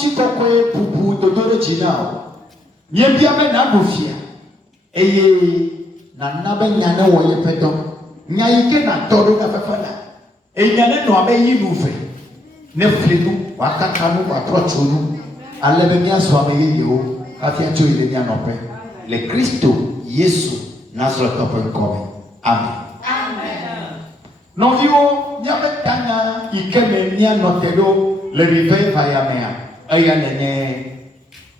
chikokwe pupu dodoro chinao. Nyembiame na bufia. Eye na nabe nyane woye pedo. Nyaike na todo na fefala. Nyane no abe yinuve. Ne flinu wakakanu watrotunu. Alebe miaso ame yeo. Afia cho ile nyanope. Le Christo Yesu Nazareth open come. Amen. Non vivo nyame tanga ikeme nia notelo le rive vayamea aya nenye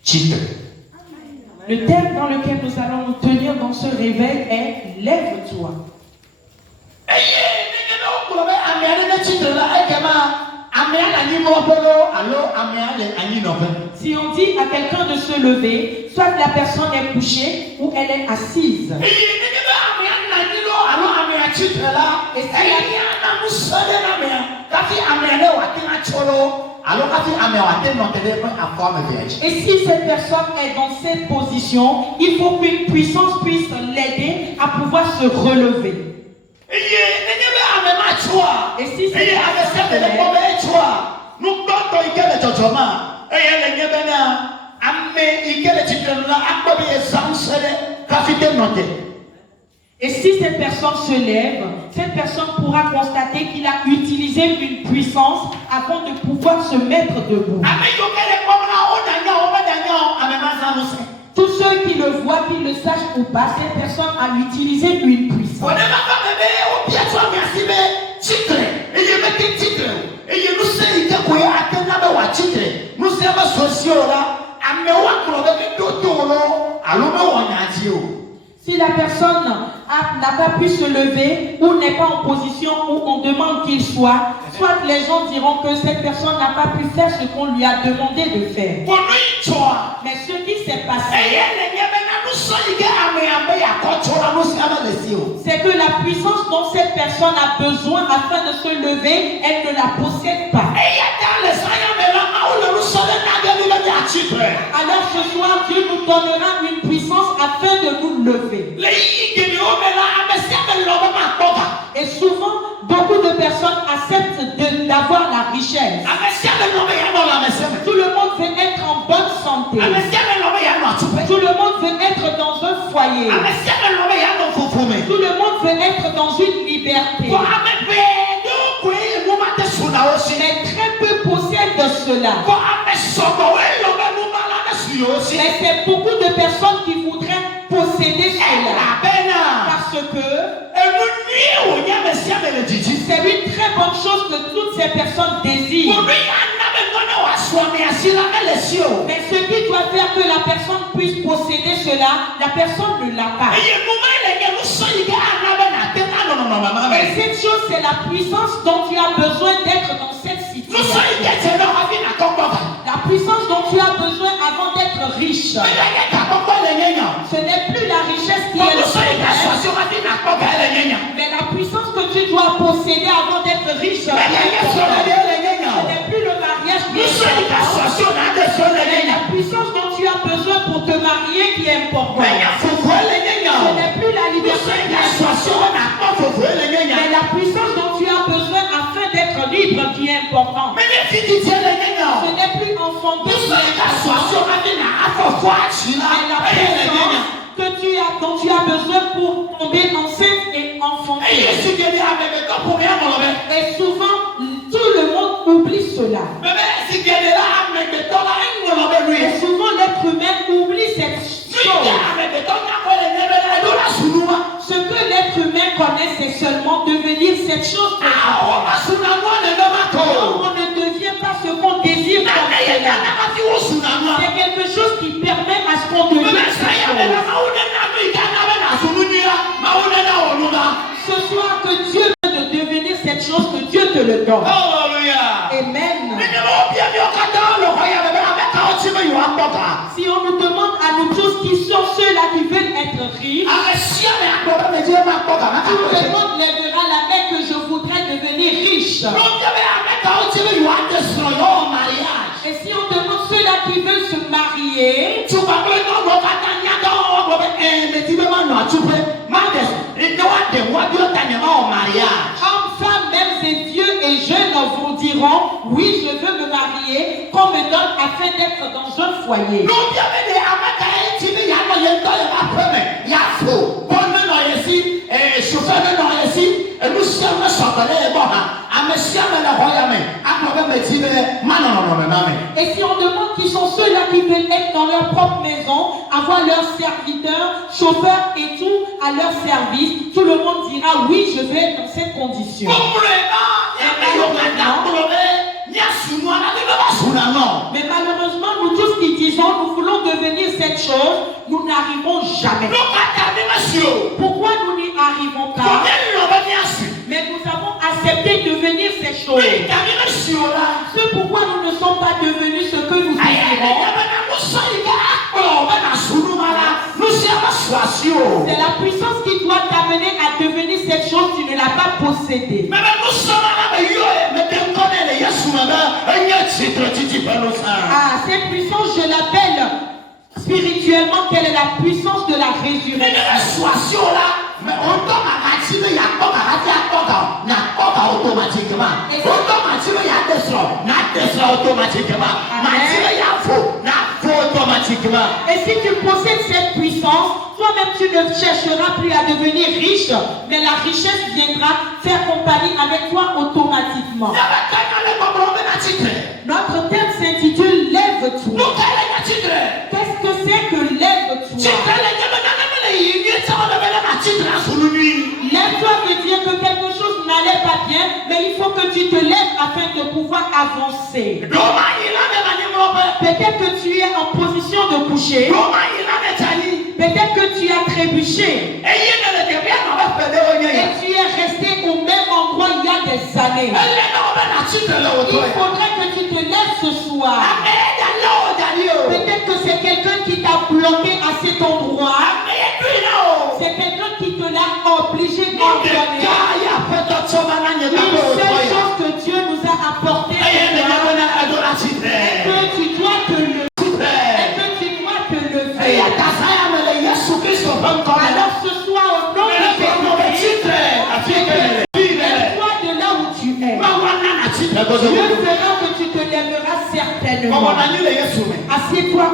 chite. Le thème dans lequel nous allons nous tenir dans ce réveil est lève-toi. Si on dit à quelqu'un de se lever, soit la personne est couchée ou elle est assise. Et si cette personne est dans cette position, il faut qu'une puissance puisse l'aider à pouvoir se relever. Et si cette Et si cette personne se lève, cette personne pourra constater qu'il a utilisé une puissance afin de pouvoir se mettre debout. Tous ceux qui le voient, qu'ils le sachent ou pas, cette personne a utilisé une puissance. Si la personne n'a pas pu se lever ou n'est pas en position où on demande qu'il soit les gens diront que cette personne n'a pas pu faire ce qu'on lui a demandé de faire. Mais ce qui s'est passé, c'est que la puissance dont cette personne a besoin afin de se lever, elle ne la possède pas. Alors ce soir, Dieu nous donnera une puissance afin de nous lever. Et souvent, beaucoup de personnes acceptent d'avoir la richesse. Tout le monde veut être en bonne santé. Tout le monde veut être dans un foyer. Tout le monde veut être dans une liberté. Mais très peu possèdent de cela. Mais c'est beaucoup de personnes qui voudraient posséder cela. Parce que c'est une très bonne chose que toutes ces personnes désirent. Mais ce qui doit faire que la personne puisse posséder cela, la personne ne l'a pas. Et cette chose, c'est la puissance dont tu as besoin d'être dans cette situation. La puissance dont tu as besoin avant d'être riche. Ce n'est plus la richesse qui est le problème. Mais la puissance que tu dois posséder avant d'être riche, ce n'est plus le mariage qui est important. C'est la puissance dont tu as besoin pour te marier qui est importante. Ce n'est plus la liberté qui est importante. Mais la puissance dont tu as besoin afin d'être libre qui est importante. Ce n'est plus enfanter qui est important. Mais la puissance dont tu as besoin pour tomber enceinte et enfanter. Et souvent, tout le monde oublie cela. Et souvent, l'être humain oublie cette chose. Ce que l'être humain connaît, c'est seulement devenir cette chose. On ne devient pas ce qu'on désire comme cela. C'est quelque chose qui permet à ce qu'on devienne cette chose. Ce soir, que Dieu veut de devenir cette chose, que Dieu te le donne. Amen. Si on nous demande à nous tous qui sont ceux-là qui veulent être riches, tout le monde lèvera la main que je voudrais devenir riche. Et si on demande ceux-là qui veulent se marier, hommes, femmes, même et vieux et jeunes vous diront, oui, je veux me marier, qu'on me donne afin d'être dans un foyer. Et si on demande qui sont ceux-là qui veulent être dans leur propre maison, avoir leurs serviteurs, chauffeurs et tout à leur service, tout le monde dira oui, je veux être dans cette condition. Mais malheureusement, nous tous qui disons, nous voulons devenir cette chose, nous n'arrivons jamais. Pourquoi nous n'y arrivons pas? Mais nous avons accepté de devenir ces choses. C'est pourquoi nous ne sommes pas devenus ce que nous désirons. C'est la puissance qui doit t'amener à devenir cette chose, tu ne l'as pas possédée. Ah, cette puissance, je l'appelle spirituellement, quelle est la puissance de la résurrection. Mais automatiquement, il y a automatiquement. Et si tu possèdes cette puissance, toi-même tu ne chercheras plus à devenir riche, mais la richesse viendra faire compagnie avec toi automatiquement. Notre thème s'intitule Lève-toi. Qu'est-ce que c'est que lève-toi? Lève-toi veut dire que quelque chose n'allait pas bien, mais il faut que tu te lèves afin de pouvoir avancer. Peut-être que tu es en position de coucher. Peut-être que tu as trébuché. Et tu es resté au même endroit il y a des années. Il faudrait que tu te lèves ce soir. Peut-être que c'est quelqu'un qui t'a bloqué à cet endroit. C'est quelqu'un qui te l'a obligé d'ordonner. Une seule chose que Dieu nous a apporté, et que tu dois te lever. Alors ce soir, au nom de Jésus, lève-toi de là où tu es. Dieu fera que tu te lèveras certainement. Assieds-toi.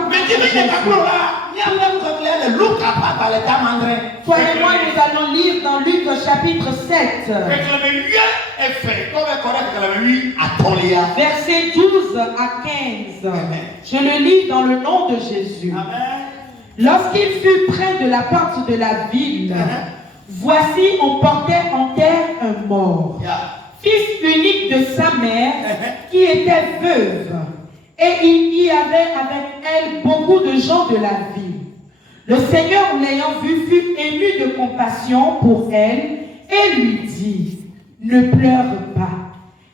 Toi et moi, nous allons lire dans Luc chapitre 7. Versets 12 à 15. Je le lis dans le nom de Jésus. Lorsqu'il fut près de la porte de la ville, voici on portait en terre un mort, fils unique de sa mère, qui était veuve, et il y avait avec elle beaucoup de gens de la ville. Le Seigneur, l'ayant vue, fut ému de compassion pour elle et lui dit, ne pleure pas.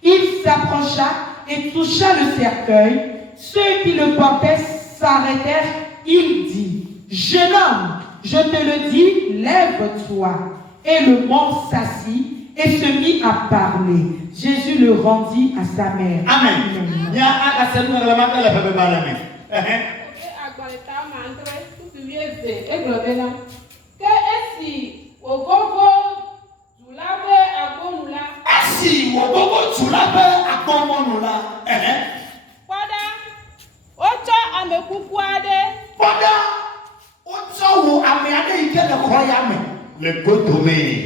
Il s'approcha et toucha le cercueil. Ceux qui le portaient s'arrêtèrent. Il dit, jeune homme, je te le dis, lève-toi. Et le mort s'assit et se mit à parler. Jésus le rendit à sa mère. Amen.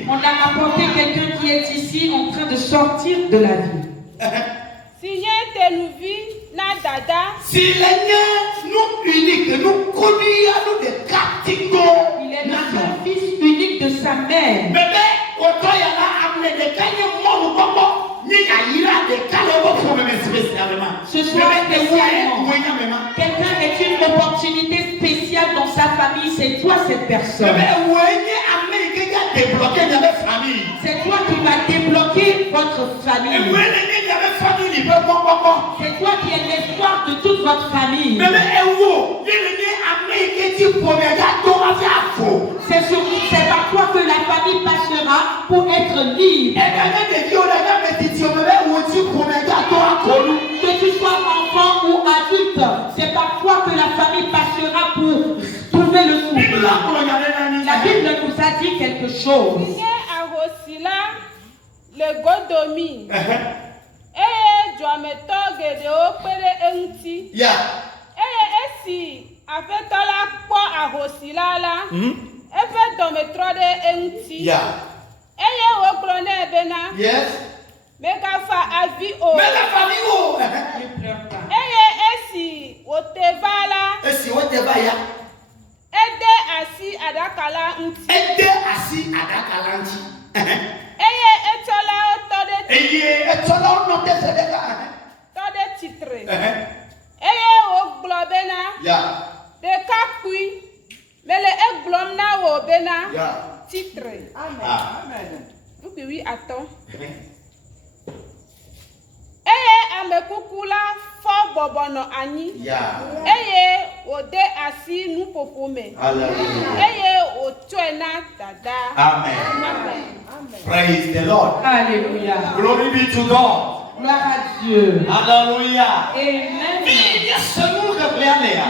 On a apporté quelqu'un qui est ici en train de sortir de la vie. Il est le fils unique de sa mère. Ce soir, spécialement, quelqu'un est une opportunité spéciale dans sa famille. C'est toi cette personne. C'est toi qui vas débloquer votre famille. C'est toi qui es l'espoir de toute votre famille. C'est par toi que la famille passera pour être libre. Que tu sois enfant ou adulte, c'est par toi que la famille passera pour trouver le sourire. La Bible nous a dit quelque chose. Yeah. Yeah. Yes. Megafa avio. Ne pleure pas. Esi otevala. Esi otevaya. Ede asi adakala nti. Ede asi adakala nti. Etola otode. Etola onote sedeka. Tode titre. Oglobena. Yeah. De kakui. Mele eglomna wo bena. Yeah. Titre. Amen. Amen. Oui, attends. Amekukula fo bobono ani. Yeah. Ode asi nu popome. Hallelujah. Otuena dada. Amen. Amen. Praise the Lord. Alléluia. Glory be to God. Gloire à Dieu. Hallelujah. Amen.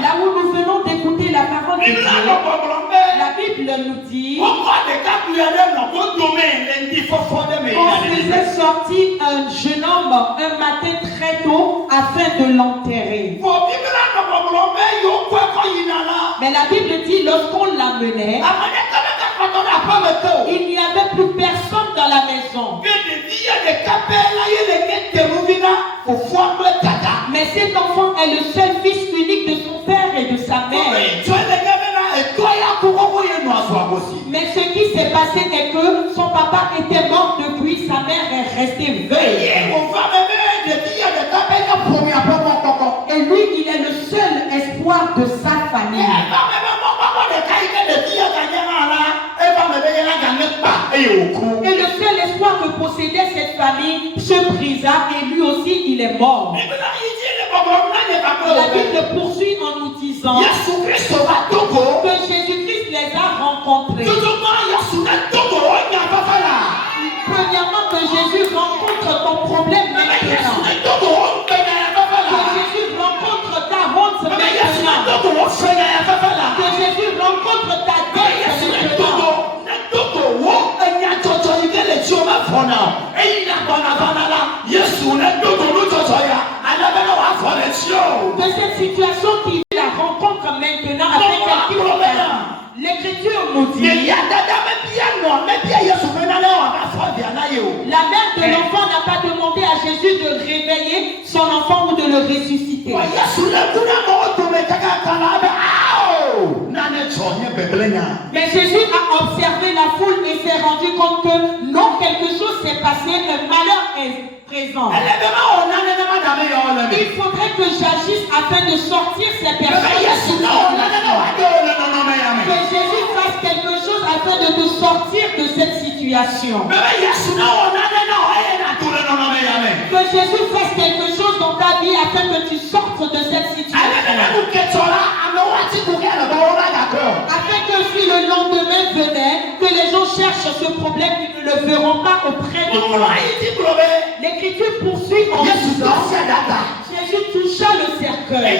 Là où nous venons d'écouter la parole de Dieu, la Bible nous dit qu'on faisait sortir un jeune homme un matin très tôt afin de l'enterrer. Mais la Bible dit lorsqu'on l'amenait, il n'y avait plus personne dans la maison. Mais cet enfant est le seul fils unique de son père et de sa mère. Mais ce qui s'est passé est que son papa était mort depuis, sa mère est restée veuve. Et lui, il est le seul espoir de sa famille. Et le seul espoir que possédait cette famille se brisa et lui aussi il est mort. La Bible poursuit en nous disant que Jésus-Christ les a rencontrés. Premièrement, que Jésus rencontre ton problème maintenant. Que Jésus rencontre ta honte maintenant. Que Jésus rencontre ta dette maintenant. De cette situation qui la rencontre maintenant avec l'Écriture nous dit la mère de l'enfant n'a pas demandé à Jésus de réveiller son enfant ou de le ressusciter. Mais Jésus a observé la foule et s'est rendu compte que non, quelque chose s'est passé, un malheur est présent. Il faudrait que j'agisse afin de sortir ces personnes. Que Jésus fasse quelque chose afin de te sortir de cette situation. Que Jésus fasse quelque chose dans ta vie afin que tu sortes de cette situation. Afin que si le lendemain venait, que les gens cherchent ce problème, ils ne le verront pas auprès de toi. L'Écriture poursuit en disant Jésus toucha le cercueil.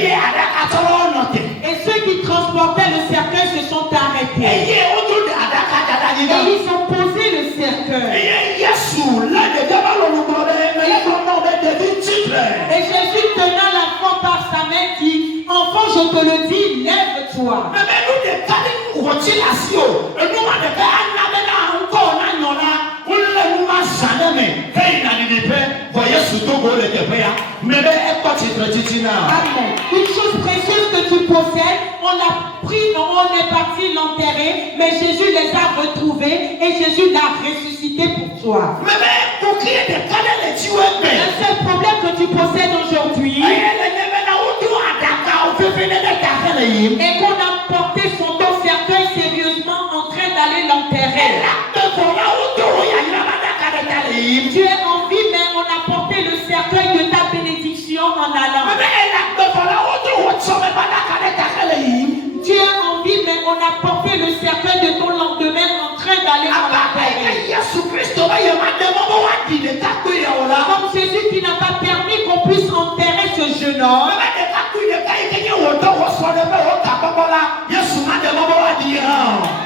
Et ceux qui transportaient le cercueil se sont arrêtés. Et ils ont posé le cercueil. Et Jésus tenant l'enfant par sa main dit, enfant, je te le dis, lève-toi. Amen. Une chose précieuse que tu possèdes, on l'a pris, on est parti l'enterrer, mais Jésus les a retrouvés et Jésus l'a ressuscité pour toi. Le seul problème que tu possèdes aujourd'hui et qu'on a porté son cercueil sérieusement en train d'aller l'enterrer. Tu es en vie, mais on a porté le cercueil de ta bénédiction en allant. Tu es en vie, mais on a porté le cercueil de ton lendemain en train d'aller l'enterrer. Comme Jésus qui n'a pas permis qu'on puisse enterrer ce jeune homme.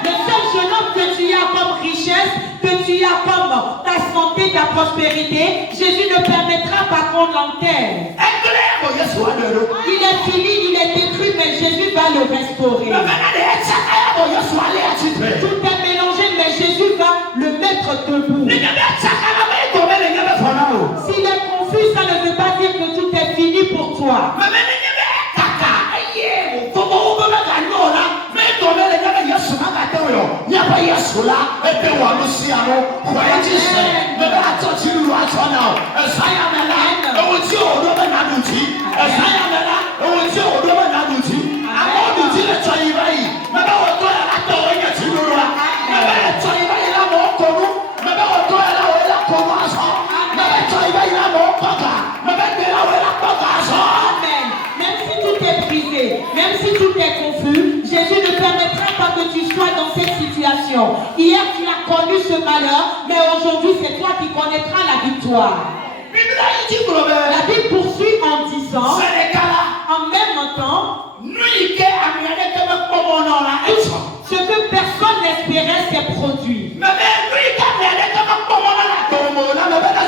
Le seul jeune homme que tu as comme richesse, que tu as comme ta santé, ta prospérité, Jésus ne permettra pas qu'on l'enterre. Il est fini, il est détruit, mais Jésus va le restaurer. Tout est mélangé, mais Jésus va le mettre debout. S'il est confus, ça ne veut pas dire que tout est fini pour toi. Même si tout est confus, Jésus ne permettra pas que tu sois dans cette situation. Hier, tu as connu ce malheur, mais aujourd'hui, c'est toi qui connaîtras la victoire. La Bible poursuit en disant, en même temps, ce que personne n'espérait s'est produit.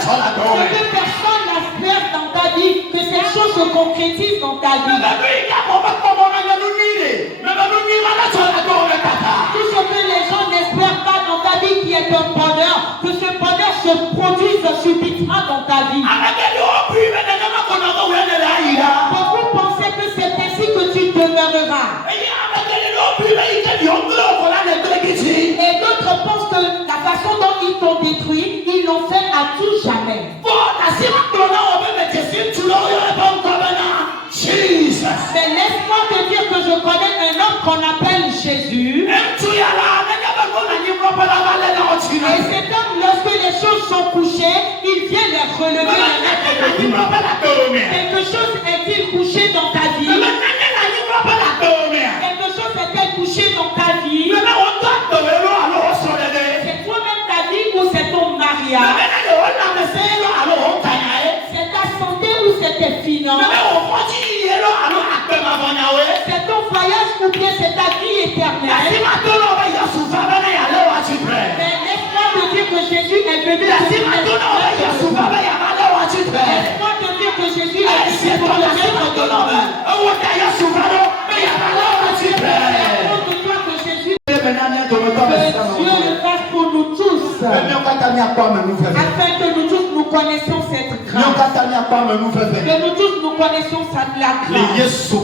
Ce que personne n'espère dans ta vie, que ces choses se concrétisent dans ta vie. Tout ce que les gens n'espèrent pas dans ta vie qui est un bonheur, que ce bonheur se produise subitement dans ta vie. Beaucoup pensaient que c'est ainsi que tu demeureras. Et d'autres pensent que la façon dont ils t'ont détruit, ils l'ont fait à tout jamais. Mais laisse-moi te dire que je connais un homme qu'on appelle Jésus. Et cet homme, lorsque les choses sont couchées, il vient les relever. Quelque chose est-il couché dans ta vie? Quelque chose est-il couché dans ta vie? C'est toi-même ta vie ou c'est ton mariage? C'est ta santé ou c'est tes finances? C'est ton voyage ou bien c'est ta vie éternelle? Mais laisse-moi te dire que Jésus est venu. Laisse-moi te dire que Jésus est venu pour te mettre dehors. Que Dieu le fasse pour nous tous. Afin que nous tous nous connaissons cette grâce. Que nous tous nous connaissons la grâce. Au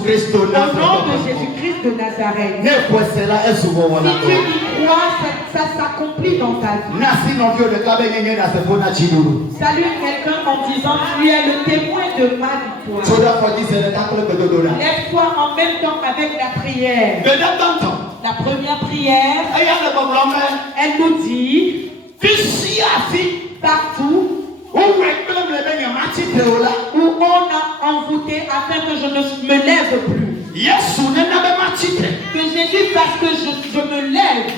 nom de Jésus-Christ de Nazareth. Si tu y crois, ça s'accomplit dans ta vie. Salue quelqu'un en disant tu es le témoin de ma victoire. Lève-toi en même temps avec la prière. La première prière, elle nous dit partout où on a envoûté afin que je ne me lève plus. Que Jésus fasse que je me lève.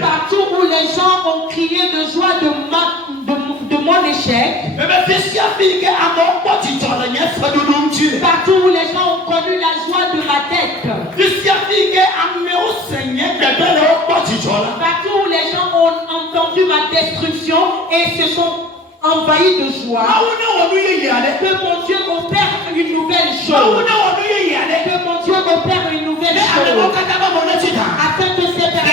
Partout où les gens ont crié de joie de mon échec. Partout où les gens ont connu la joie de ma tête. Partout où les gens ont entendu ma destruction et se sont envahis de joie. Que mon Dieu opère une nouvelle chose. Que mon Dieu opère une nouvelle chose. Afin que ces personnes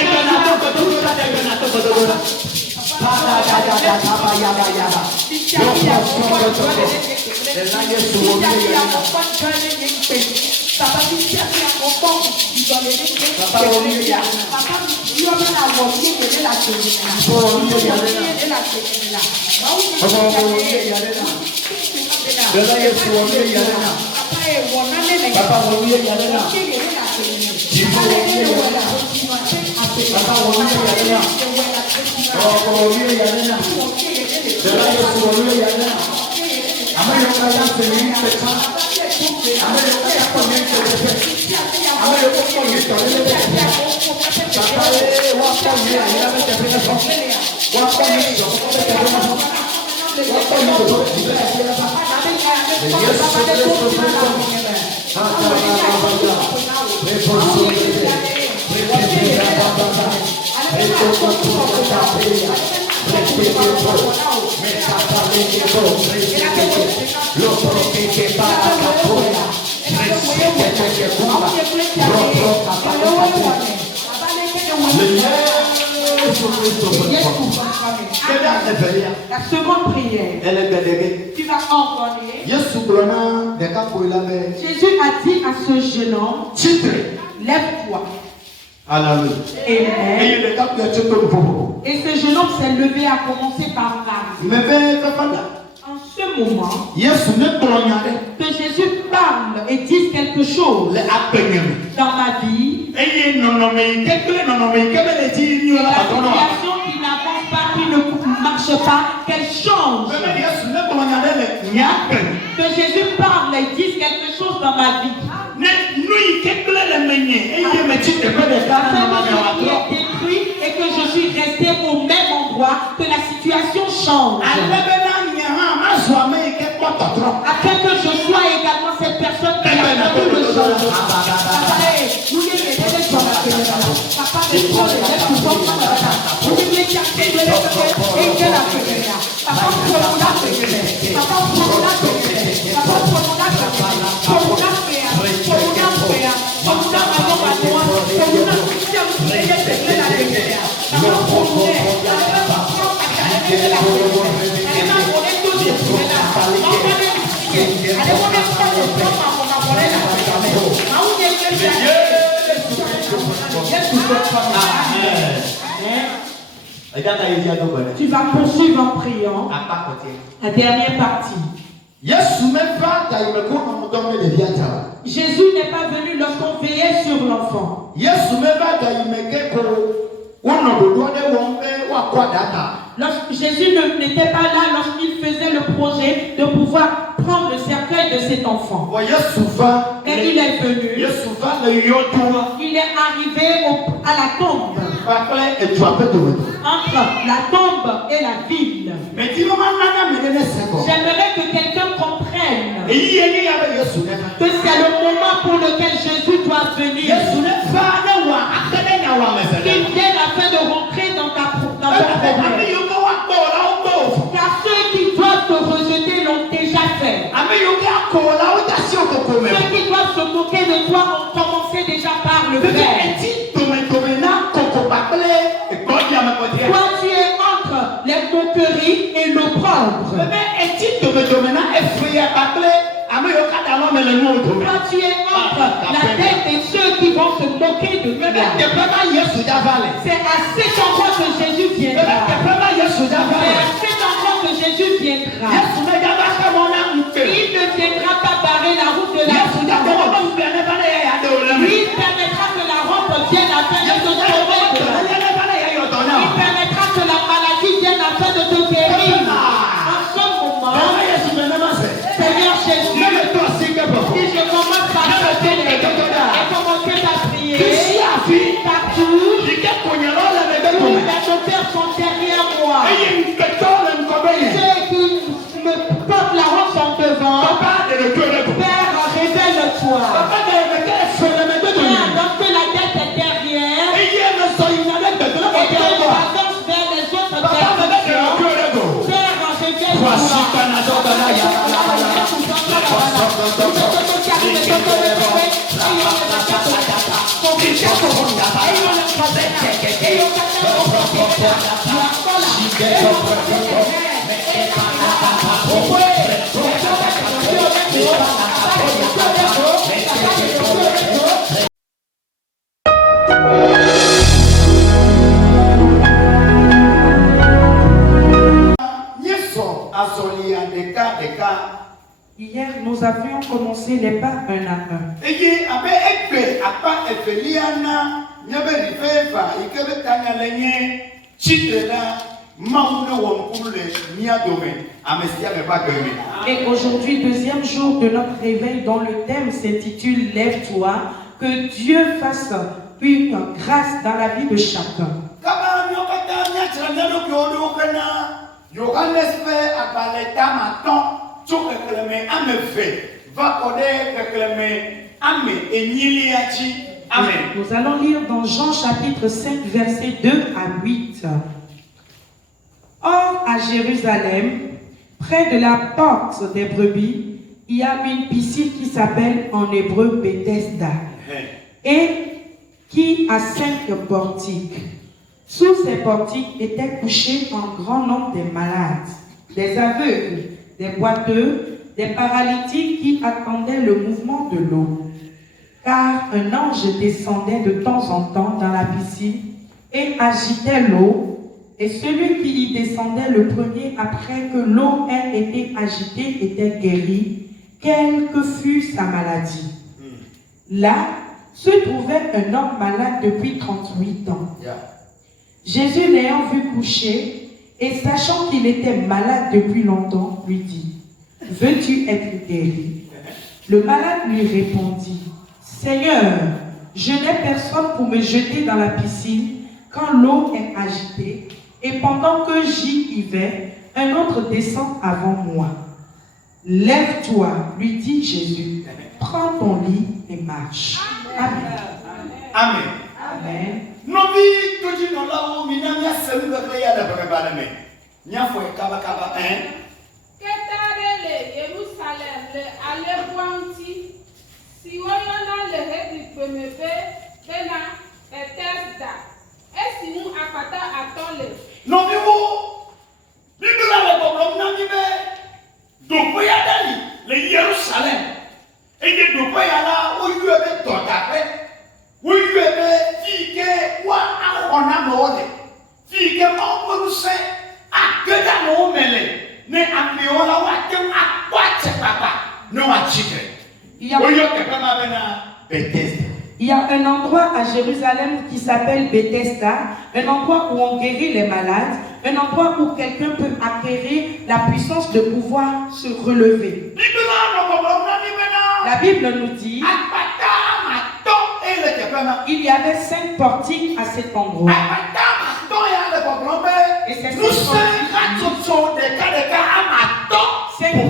La seconde prière, tu vas ordonner. Jésus a dit à ce jeune homme, lève-toi. Alléluia. Amen. Et ce jeune homme s'est levé à commencer par parler. En ce moment, que Jésus parle et dise quelque chose dans ma vie, la situation qui n'avance pas, qui ne marche pas, qu'elle change. Que Jésus parle et dise quelque chose dans ma vie. Détruit et que je suis resté au même endroit, que la situation change. Afin que je sois également cette personne qui a fait le changement. Tu vas poursuivre en priant la dernière partie. Jésus n'est pas venu lorsqu'on veillait sur l'enfant. Jésus n'était pas là lorsqu'il faisait le projet de pouvoir prendre le cercueil de cet enfant. Et il est venu. Il est arrivé à la tombe. Entre la tombe et la ville. J'aimerais que quelqu'un comprenne que c'est le moment pour lequel Jésus doit venir. Qu'il vienne afin de rentrer dans ton problème. Car ceux qui doivent te rejeter l'ont déjà fait. Ceux qui doivent se moquer de toi ont commencé déjà par le faire. Toi, tu es entre les moqueries et l'opprobre. Toi, tu es entre la tête et ceux qui vont se moquer de toi. C'est à cet endroit que Jésus viendra. C'est à cet endroit que Jésus viendra. Il ne viendra pas barrer la route de la route. Il permettra que la route vienne afin de te sauver. Il permettra que la maladie vienne afin de te guérir. En ce moment, Seigneur Jésus, si je commence par chanter les et commencer à prier, partout, tous les docteurs sont derrière moi. Ceux qui me portent la robe sont devant. Père, révèle-toi. Donc que la tête est derrière. Et que je avance vers les autres directions. Père, révèle-toi. Hier, nous avions commencé les pas un à un. Et aujourd'hui, deuxième jour de notre réveil, dont le thème s'intitule Lève-toi, que Dieu fasse une grâce dans la vie de chacun. Amen. Nous allons lire dans Jean chapitre 5, versets 2 à 8. Or, à Jérusalem, près de la porte des brebis, il y a une piscine qui s'appelle en hébreu Bethesda et qui a 5 portiques. Sous ces portiques étaient couchés un grand nombre de malades, des aveugles, des boiteux, des paralytiques qui attendaient le mouvement de l'eau. Car un ange descendait de temps en temps dans la piscine et agitait l'eau, et celui qui y descendait le premier après que l'eau ait été agitée était guéri, quelle que fût sa maladie. Là se trouvait un homme malade depuis 38 ans. Jésus l'ayant vu coucher et sachant qu'il était malade depuis longtemps, lui dit: veux-tu être guéri? Le malade lui répondit: Seigneur, je n'ai personne pour me jeter dans la piscine quand l'eau est agitée, et pendant que j'y vais, un autre descend avant moi. Lève-toi, lui dit Jésus, prends ton lit et marche. Amen. Amen. Amen. Nobi toji no lawo minamia selu ga ya da baba me. Nya fo kaba kaba Ketare le Yerusalem le alebwanti. Si woyona le hebi pemebe bena Bethesda. Esi mu apata atole. Nobi wo Biblia le problem na mi be. Do ya dali le Jerusalem. E de do ya la o yu ebe to ta pe. O yu ebe ti ke wa ahona mo le. Ti ke mo mo se akeda mo mele. Ne amiola wa ke akwache papa. No wa chike. Il y a un endroit à Jérusalem qui s'appelle Bethesda, un endroit où on guérit les malades, un endroit où quelqu'un peut acquérir la puissance de pouvoir se relever. La Bible nous dit il y avait 5 portiques à cet endroit. Et ces 5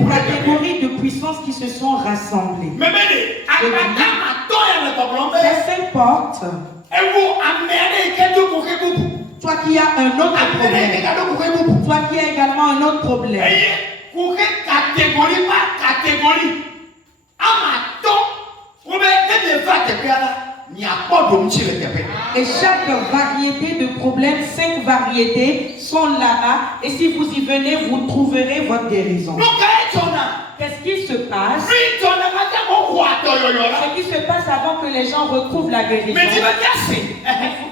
catégories de puissance qui se sont rassemblées. Ces 5 portes. Toi qui as un autre problème. Toi qui as également un autre problème. Et chaque variété de problèmes, 5 variétés sont là-bas. Et si vous y venez, vous trouverez votre guérison. Qu'est-ce qui se passe? Ce qui se passe avant que les gens retrouvent la guérison.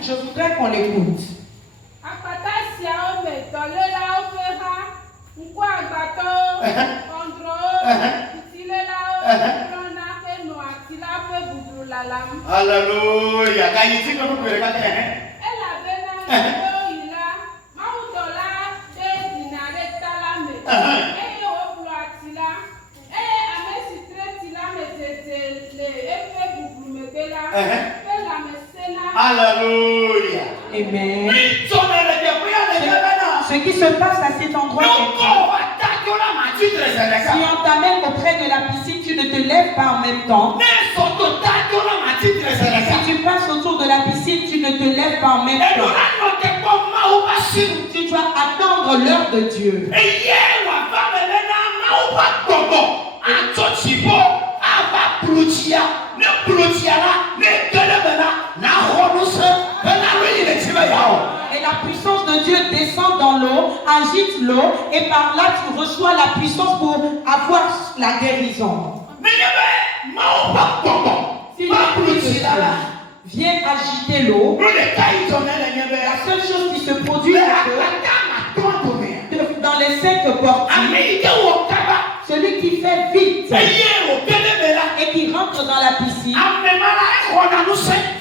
Je voudrais qu'on l'écoute. Alléluia. Alléluia. Amen. Ce qui se passe à cet endroit, si on t'amène auprès de la piscine, tu ne te lèves pas en même temps. Si tu passes autour de la piscine, tu ne te lèves pas en même temps. Tu dois attendre l'heure de Dieu. Et la puissance de Dieu descend dans l'eau, agite l'eau, et par là tu reçois la puissance pour avoir la guérison. Si vient agiter l'eau, la seule chose qui se produit dans les 5 portiques, celui qui fait vite et qui rentre dans la piscine,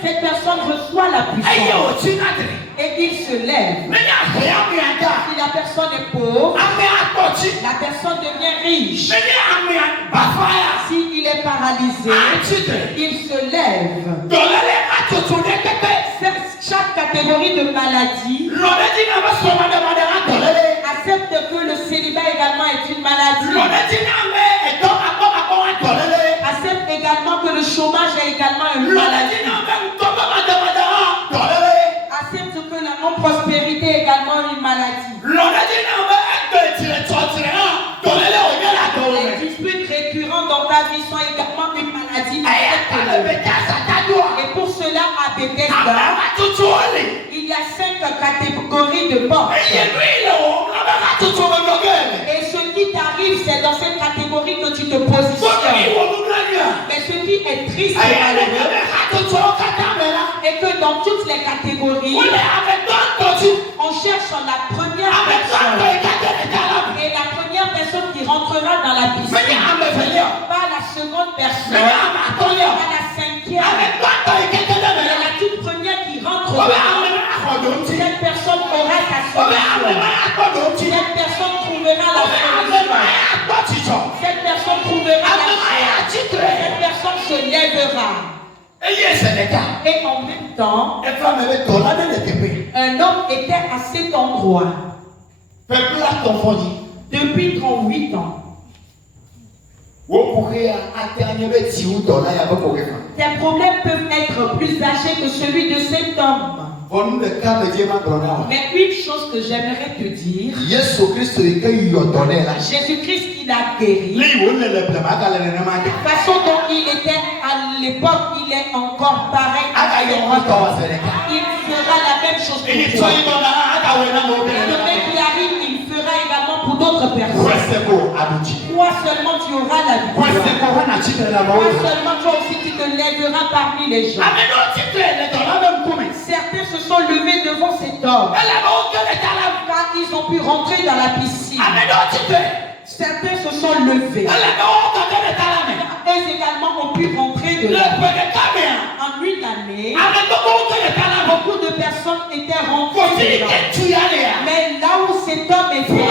cette personne reçoit la puissance et il se lève. Si la personne est pauvre, la personne devient riche. S'il est paralysé, il se lève. Chaque catégorie de maladie accepte que le célibat également est une maladie. Accepte également que le chômage est également une maladie. problèmes dans ta vie sont également une maladie. Et pour cela, à Bethesda, il y a 5 catégories de portes. Et ce qui t'arrive, c'est dans cette catégorie que tu te positionnes. Mais ce qui est triste et malheureux, et que dans toutes les catégories, on cherche la première personne. Et la première personne qui rentrera dans la piscine, pas la seconde personne, pas la cinquième, mais la toute première qui rentre dedans. Cette personne aura sa solution. Cette personne trouvera la solution. Cette personne trouvera la solution. Cette personne se lèvera. Et en même temps, un homme était à cet endroit depuis 38 ans. Tes problèmes peuvent être plus âgés que celui de cet homme. Mais une chose que j'aimerais te dire, Jésus-Christ qui l'a guéri, la façon dont il était à l'époque, il est encore pareil. Il fera la même chose pour toi. Le mec qui arrive, il fera également pour d'autres personnes. Toi seulement tu auras la vie. Toi seulement toi aussi tu te lèveras parmi les gens. Certains se sont levés devant cet homme car ils ont pu rentrer dans la piscine. Certains se sont levés. Eux également ont pu rentrer dedans. En une année, beaucoup de personnes étaient rentrées dedans. Mais là où cet homme était,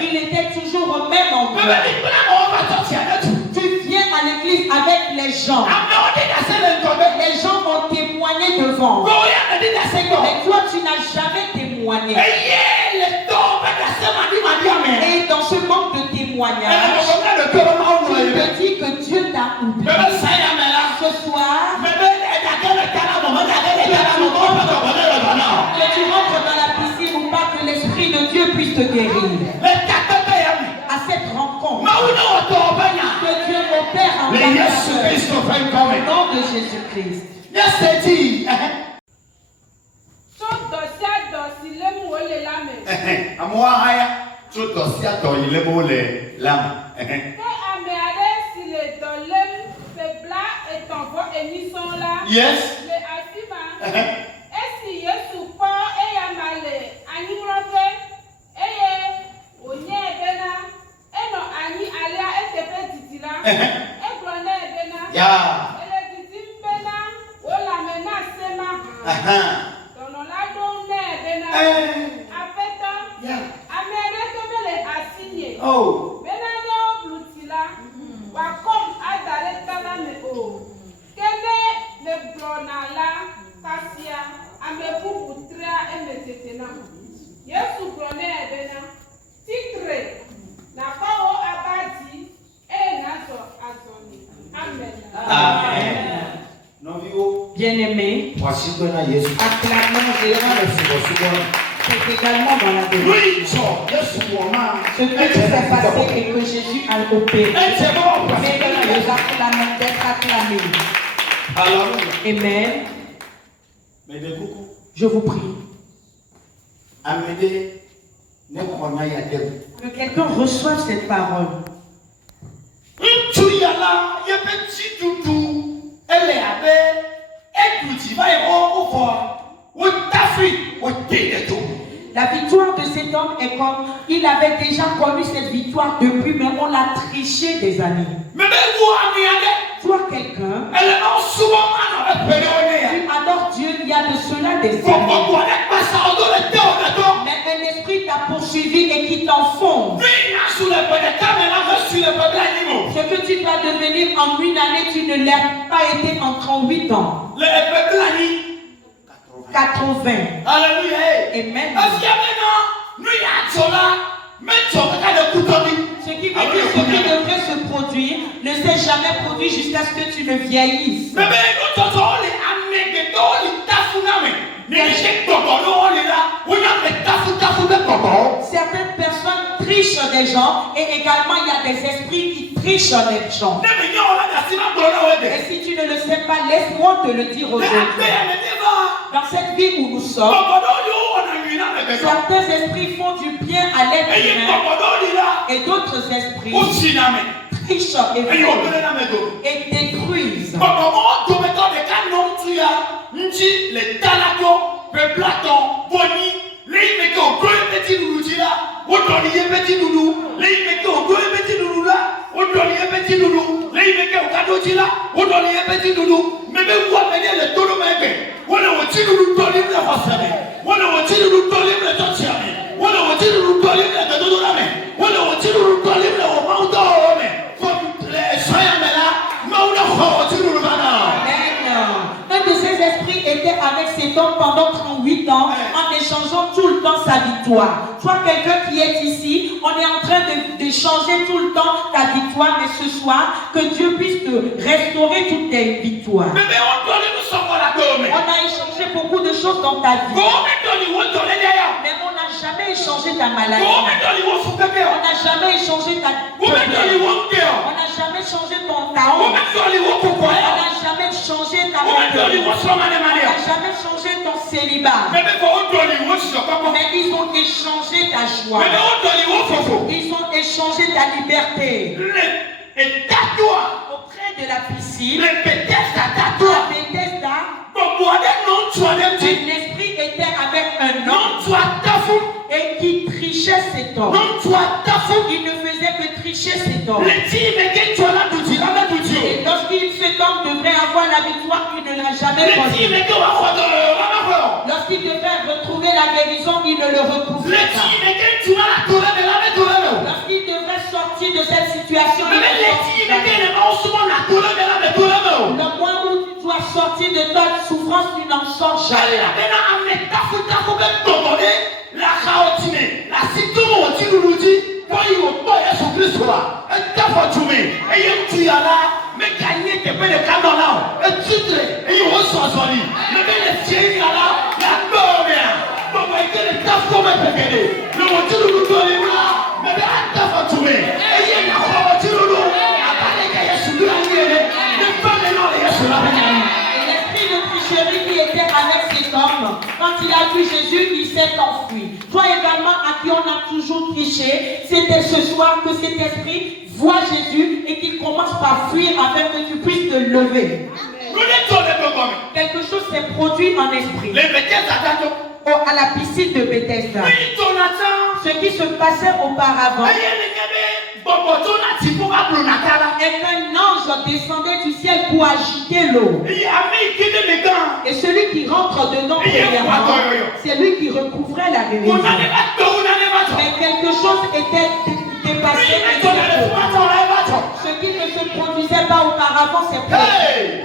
il était toujours au même endroit. Tu viens à l'église avec les gens. Les gens ont témoigné devant. Mais toi, tu n'as jamais témoigné. Et dans ce manque de témoignage, tu te dis que Dieu t'a oublié. Ce soir, que tu rentres dans la piscine ou pas, que l'Esprit de Dieu puisse te guérir. À cette rencontre, que Dieu opère en toi au nom de Jésus-Christ. Yes. Bien-aimé, acclamons c'est également dans la vérité. Ce qui s'est passé et que Jésus a opéré. Mais nous acclamons d'être acclamés. Amen. Je vous prie. Que quelqu'un reçoive cette parole. La victoire de cet homme est comme il avait déjà connu cette victoire depuis, mais on l'a triché des années. Toi, quelqu'un, tu adores Dieu, il y a de cela des années. Mais un esprit t'a poursuivi et qui t'enfonce. Ce que tu dois devenir en une année, tu ne l'as pas été en 38 ans. 80. Alléluia. Amen. Ce qui veut dire ce qui devrait se produire ne s'est jamais produit jusqu'à ce que tu ne vieillisses. Certaines personnes trichent des gens et également il y a des esprits qui trichent les gens. Et si tu ne le sais pas, laisse-moi te le dire aujourd'hui. Dans cette vie où nous sommes, certains esprits font du bien à l'être humain et d'autres esprits trichent et détruisent. Un de ces esprits était avec cet homme pendant 38 ans en échangeant tout le temps sa victoire. Toi, quelqu'un qui est ici, on est en train d'échanger tout le temps ta victoire, mais ce soir, que Dieu puisse te restaurer toutes tes victoires. On a échangé beaucoup de choses dans ta vie. Mais on n'a jamais échangé ta maladie. On n'a jamais échangé ta faiblesse. On n'a jamais changé ton talent. On n'a jamais changé ta maladie. On n'a jamais changé ton célibat. Mais ils ont échangé ta joie. Ils ont échangé ta liberté. Auprès de la piscine, à Bethesda, un esprit était avec un homme et qui trichait cet homme. Il ne faisait que tricher cet homme. Et lorsqu'il cet homme devrait avoir la victoire, il ne l'a jamais reçue. Lorsqu'il devait retrouver la guérison, il ne le recouvrait pas. Lorsqu'il devrait sortir de cette situation, il ne sortit pas. Le mois où tu dois sortir de ta souffrance, tu n'en sors jamais. L'esprit de tricherie qui était avec cet homme, quand il a vu Jésus, il s'est enfui. Toi également, à qui on a toujours triché, c'était ce soir que cet esprit voit Jésus et qu'il commence par fuir afin que tu puisses te lever. Quelque chose s'est produit en esprit. À la piscine de Bethesda. Ce qui se passait auparavant. Et qu'un ange descendait du ciel pour agiter l'eau. Et celui qui rentre dedans premièrement, c'est lui qui recouvrait la guérison. Mais quelque chose était dépassé. Ce qui ne se produisait pas auparavant, c'est produit.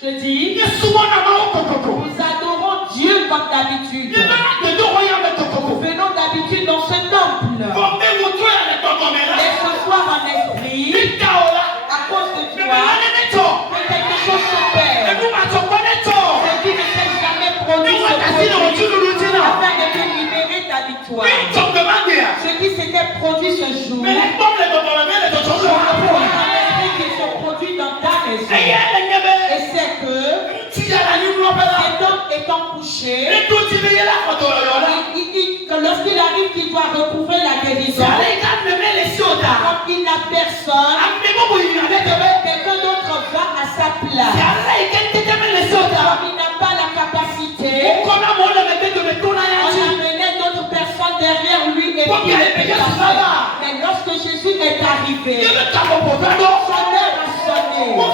Je dis, nous adorons Dieu comme d'habitude. Nous venons d'habitude dans ce temple. Mais ce soir en esprit, à cause de toi, que quelque chose se perd. Ce qui ne s'est jamais produit se produit afin de te libérer ta victoire. Ce qui s'était produit ce jour, un esprit qui se produit dans ta maison. Et c'est que cet homme étant couché, lorsqu'il arrive qu'il doit recouvrer la guérison, comme il n'a personne, quelqu'un d'autre va à sa place. Comme il n'a pas la capacité, on amenait d'autres personnes derrière lui et puis mais lorsque Jésus est arrivé, son heure a sonné. On a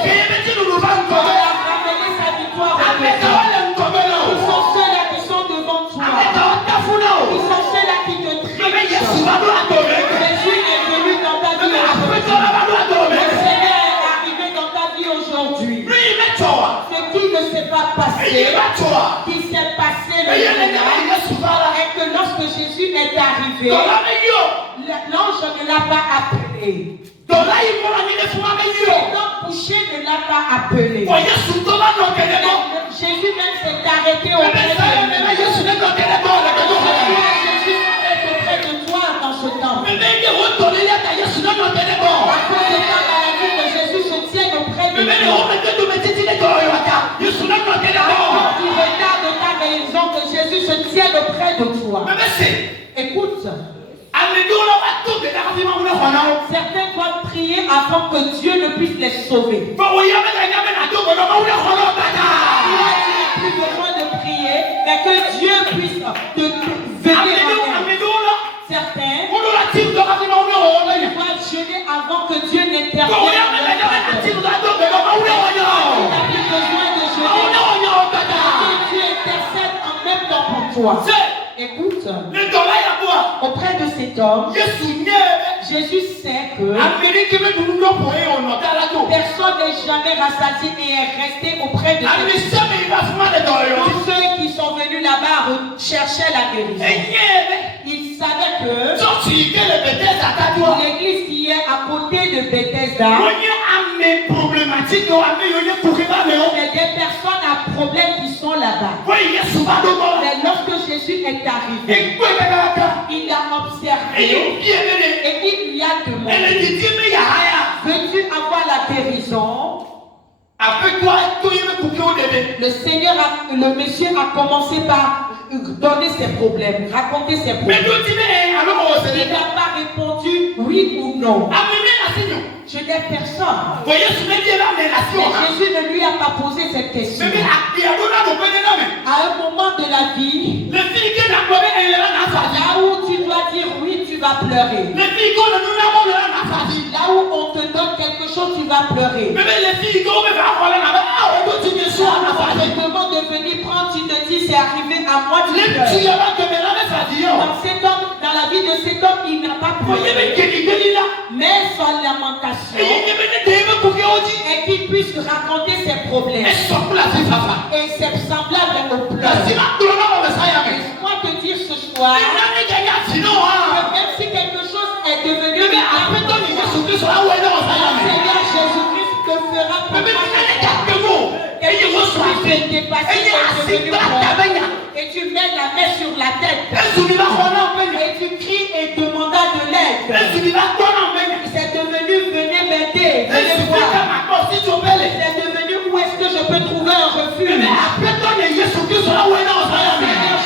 ramené sa victoire à Jésus. Ils sont ceux-là qui sont devant toi. Ils sont ceux-là qui te trichent. Jésus est venu dans ta vie aujourd'hui. Le Seigneur est arrivé dans ta vie aujourd'hui. Ce qui ne s'est pas passé, qui s'est passé le jour-là, et que lorsque Jésus est arrivé, L'ange ne l'a pas appelé. L'homme couché ne l'a pas appelé. Jésus même s'est arrêté auprès de lui. Jésus est auprès de toi dans ce temps. À cause de ta maladie, que Jésus se tienne auprès de toi. Tu regardes ta maison, que Jésus se tienne auprès de toi. Écoute. Certains doivent prier avant que Dieu ne puisse les sauver. Tu n'as plus besoin de prier, mais que Dieu puisse te venir en aide. Certains doivent jeûner avant que Dieu n'intervienne. Tu n'as plus besoin de jeûner. Que Dieu intercède en même temps pour toi. Écoute, auprès de cet homme, Jésus sait que personne n'est jamais rassasié et est resté auprès de lui. Tous ceux qui sont venus là-bas cherchaient la guérison. Ils savaient que l'église qui est à côté de Bethesda, c'est des personnes à problème qui sont là-bas. Mais lorsque Jésus est arrivé, il a observé et il lui a demandé, veux-tu avoir la guérison? Le monsieur a commencé par donner ses problèmes, raconter ses problèmes. Il n'a pas répondu oui ou non. Je n'ai personne. Mais Jésus ne lui a pas posé cette question. À un moment de la vie, là où tu dois dire oui, tu vas pleurer. Là où on te donne quelque chose, tu vas pleurer. On te demande de venir prendre, tu te dis c'est arrivé à moi, tu pleures. Dans la vie de cet homme, il n'a pas pleuré. Mais son lamentation et qu'il puisse raconter ses problèmes. Et c'est semblable au pleurs. Laisse-moi te dire ce soir que même si quelque chose est devenu le Seigneur Jésus-Christ te fera pour toi. Et tu puisses dépasser et tu mets la main sur la tête. Et tu cries et demandes de l'aide. C'est devenu venez m'aider. Venez voir. C'est devenu où est-ce que je peux trouver un refuge. Seigneur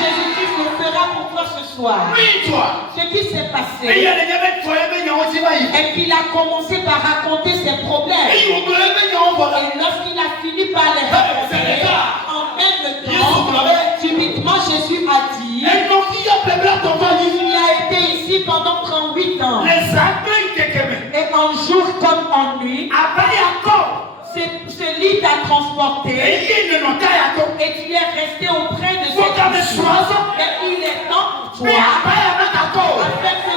Jésus-Christ le fera pour toi ce soir. Ce qui s'est passé et qu'il a commencé par raconter ses problèmes. Et lorsqu'il a fini par les raconter, en même temps, subitement Jésus a dit, il a été ici pendant 38 ans. Et en jour comme en nuit, ce lit t'a transporté et tu es resté auprès de cette chose. Et il est temps pour toi afin que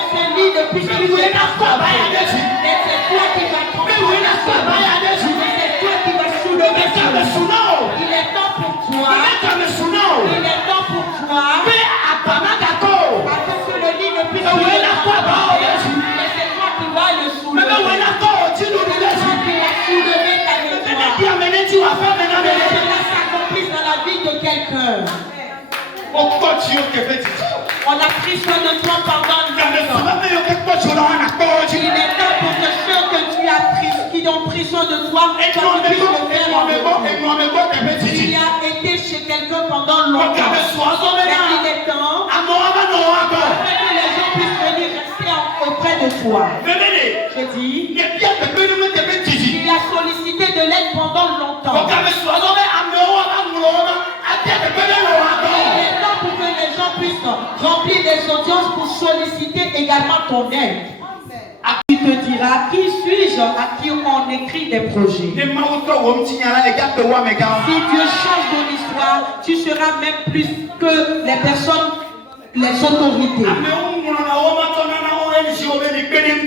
ce lit ne puisse plus être transporté. Et c'est toi qui vas transporter ce lit. C'est toi qui vas soulever ce lit. Il est temps pour toi. Il est temps pour toi afin que le lit ne puisse plus être transporté. Et c'est toi qui vas le soulever. Cela s'accomplisse dans la vie de quelqu'un. On a pris soin de toi pendant le temps. Il est temps pour que ceux que tu as pris, qui ont pris soin de toi, et que tu puisses le faire. Il a été chez quelqu'un pendant longtemps. Et il est temps afin que les gens puissent venir rester auprès de toi. Je dis, il a sollicité de l'aide pendant longtemps. Il est temps pour que les gens puissent remplir des audiences pour solliciter également ton aide. Tu te diras, qui suis-je à qui on écrit des projets? Si Dieu change ton histoire, tu seras même plus que les personnes, les autorités.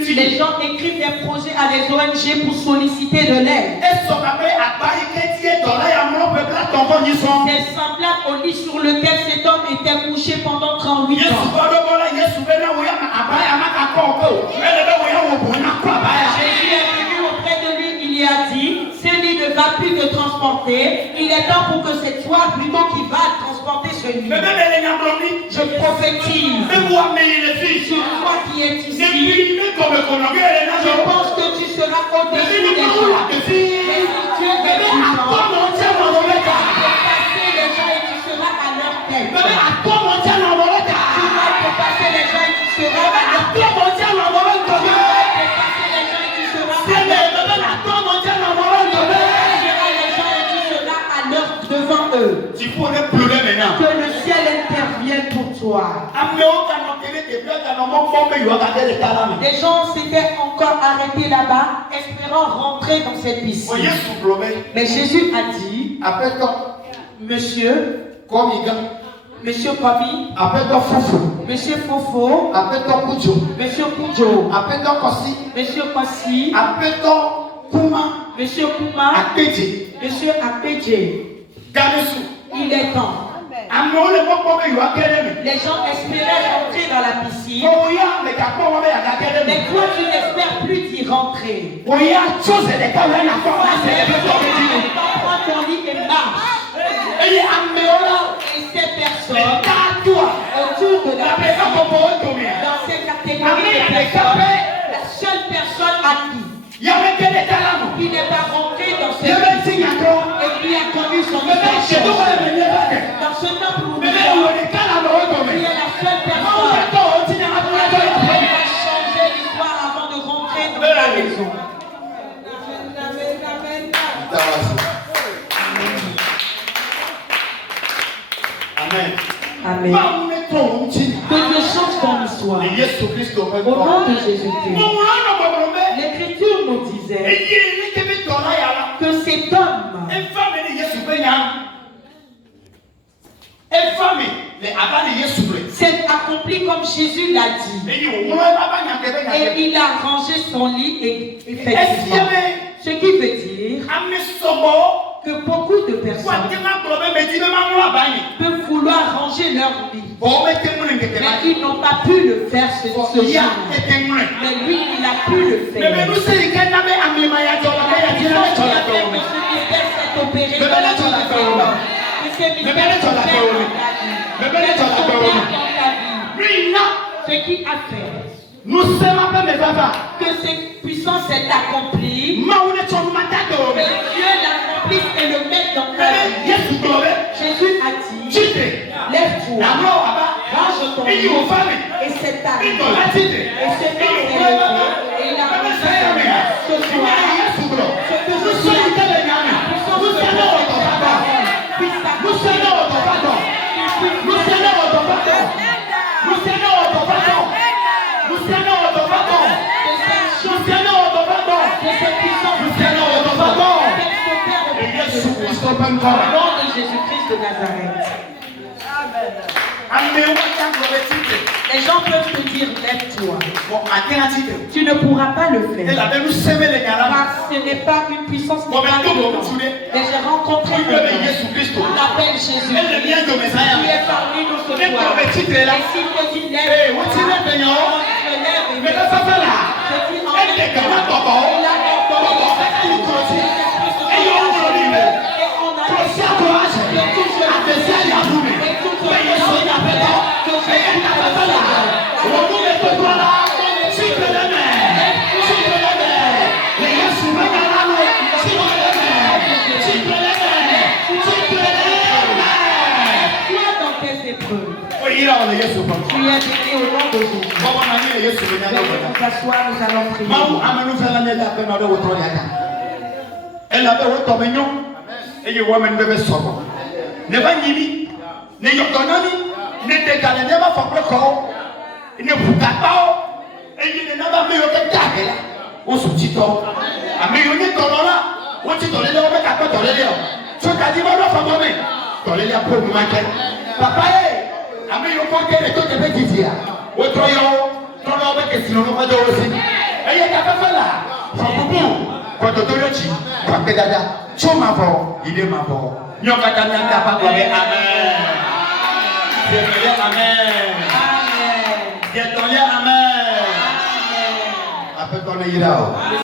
Les gens écrivent des projets à des ONG pour solliciter de l'aide. C'est semblable au lit sur lequel cet homme était couché pendant 38 ans. transporter, il est temps pour que c'est toi plutôt qui va transporter celui. Je prophétise sur toi qui es ici. Je pense que tu seras au-dessus des gens. Mais si Dieu est puissant, tu vas passer les gens et tu seras à leur tête. Tu vas passer les gens et tu seras à leur tête. Devant eux. Tu pourrais pleurer maintenant. Que le ciel intervienne pour toi. Les gens s'étaient encore arrêtés là-bas, espérant rentrer dans cette piscine. Mais Jésus a dit, Monsieur Komi, Monsieur Fofo, Monsieur Kudjo, Monsieur Kwasi, Monsieur Kuma, Monsieur Akpeje. Il est temps. Les gens espéraient rentrer dans la piscine. Mais toi, tu n'espères plus d'y rentrer. Prends ton lit et marche. Et ces personnes autour de la piscine, dans ces catégories de personnes, la seule personne à qui n'est pas rentré dans cette piscine et qui a connu son histoire dans ce temple où il est la seule personne qui a changé l'histoire avant de rentrer dans la maison. Amen. Amen. Que Dieu change ton histoire. Au nom de Jésus-Christ. L'Écriture nous disait que cet homme s'est accompli comme Jésus l'a dit. Et il a rangé son lit et effectivement. Ce qui veut dire que beaucoup de personnes peuvent vouloir ranger leur lit. Mais ils n'ont pas pu le faire ce jour-là. Mais lui, il a pu le faire. Que ce mystère s'est opéré dans la vie. Que ce mystère s'est opéré dans ta vie. Ce qui a fait que cette puissance s'est accomplie, que Dieu l'accomplisse et le mette dans ta vie. Jésus a dit, lève-toi, range ton lit, et c'est arrivé. Et c'est dans ses levé, et il a commencé ce soir, ce que je suis, la puissance de Dieu puisse s'accomplir. Au nom de Jésus-Christ de Nazareth. Les gens peuvent te dire, lève-toi. Tu ne pourras pas le faire. Car ce n'est pas une puissance divine. Mais j'ai rencontré quelqu'un. On l'appelle Jésus. Il est parmi nous ce soir. Et s'il te dit, lève-toi, je lève et je dis, tu es béni au nom de Jésus. Nous s'asseoir, nous allons prier. Elle avait autant de nous. Et les women bébé sobo. Ne va ni ne yokonani ne dégalé ne va faire quoi. Ne bukatao. Et il ne va me yoke takela. O subtito. Ami yoni tolola. O ti tolele o be ka ko tolele o. So ka di ba do fa mo me. Tolele apo mu ma ke. Papa e. Ami yo ko ke to te be titia. O troyo. Tolo be ke sino no ma do o si. E ye ka fa la. Fa bubu. Kwa totoyochi. Kwa pedada. Choma fo, il est ma fo. Nyoka tanyanga pa kwa amen. C'est amen. Amen. C'est amen. Amen. Après ton ira.